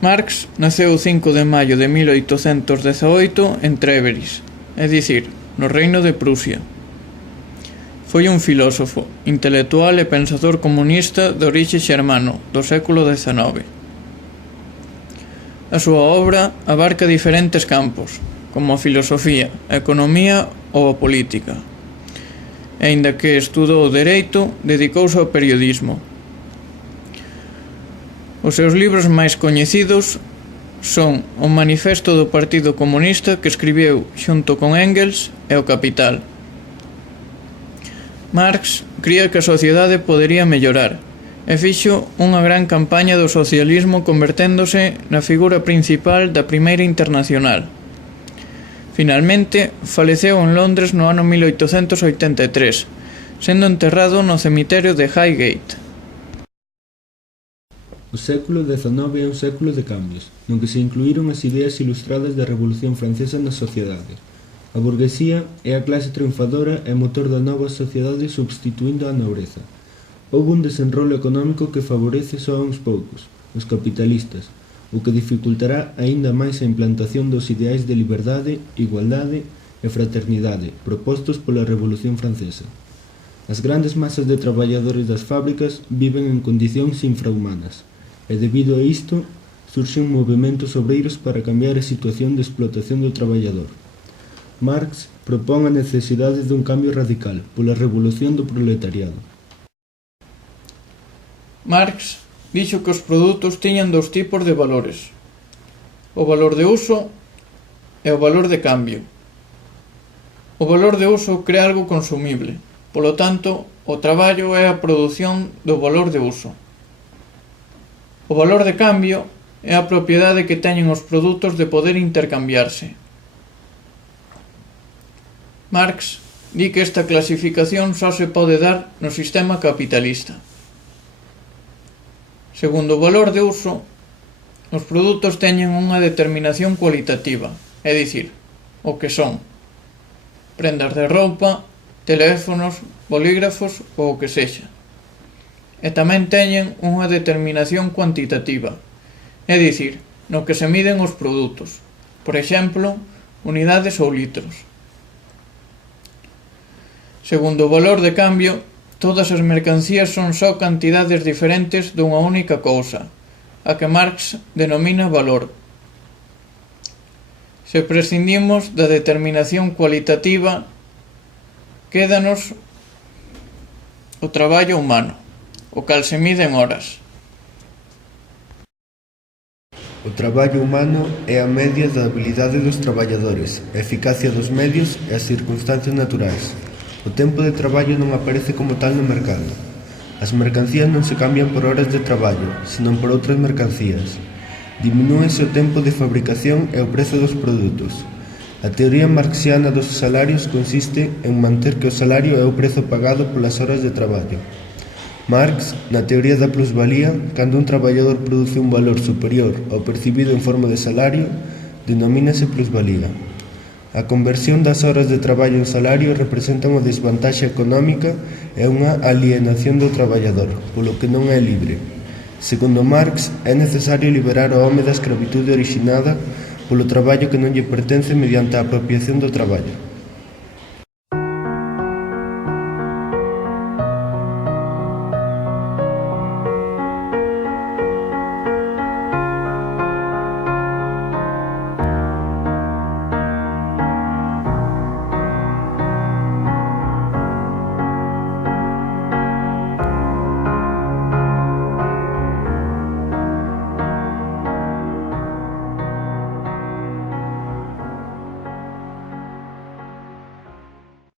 Marx naceu o 5 de maio de 1818 en Trèveris, é dicir, no Reino de Prusia. Foi un filósofo, intelectual e pensador comunista de orixe xermano do século XIX. A súa obra abarca diferentes campos, como a filosofía, a economía ou a política. E aínda que estudou Dereito, dedicouse ao periodismo. Os seus libros máis coñecidos son o Manifesto do Partido Comunista, que escribiu xunto con Engels, e o Capital. Marx cría que a sociedade podería mellorar e fixo unha gran campaña do socialismo converténdose na figura principal da Primeira Internacional. Finalmente, faleceu en Londres no ano 1883, sendo enterrado no cemiterio de Highgate. O século XIX é un século de cambios, no que se incluíron as ideas ilustradas da Revolución Francesa na sociedade. A burguesía é a clase triunfadora e motor da nova sociedade substituindo a nobreza. Houve un desenrolo económico que favorece só a uns poucos, os capitalistas, o que dificultará aínda máis a implantación dos ideais de liberdade, igualdade e fraternidade propostos pola Revolución Francesa. As grandes masas de traballadores das fábricas viven en condicións infrahumanas, e debido a isto surxen movementos obreiros para cambiar a situación de explotación do traballador. Marx propón a necesidade dun cambio radical pola revolución do proletariado. Marx dixo que os produtos tiñan dous tipos de valores: o valor de uso e o valor de cambio. O valor de uso crea algo consumible, polo tanto, o traballo é a produción do valor de uso. O valor de cambio é a propiedade que teñen os produtos de poder intercambiarse. Marx di que esta clasificación só se pode dar no sistema capitalista. Segundo o valor de uso, os produtos teñen unha determinación cualitativa, é dicir, o que son: prendas de roupa, teléfonos, bolígrafos ou o que sexa. E tamén teñen unha determinación cuantitativa, é dicir, no que se miden os produtos, por exemplo, unidades ou litros. Segundo o valor de cambio, todas as mercancías son só cantidades diferentes dunha única cousa, a que Marx denomina valor. Se prescindimos da determinación cualitativa, quédanos o traballo humano, o cal se mide en horas. O traballo humano é a media da habilidade dos traballadores, a eficacia dos medios e as circunstancias naturais. O tempo de traballo non aparece como tal no mercado. As mercancías non se cambian por horas de traballo, senón por outras mercancías. Diminúese o tempo de fabricación e o prezo dos produtos. A teoría marxiana dos salarios consiste en manter que o salario é o prezo pagado polas horas de traballo. Marx, na teoría da plusvalía, cando un traballador produce un valor superior ao percibido en forma de salario, denomínase plusvalía. A conversión das horas de traballo en salario representa unha desvantaxe económica e unha alienación do traballador, polo que non é libre. Segundo Marx, é necesario liberar o home da escravitude orixinada polo traballo que non lle pertence mediante a apropiación do traballo.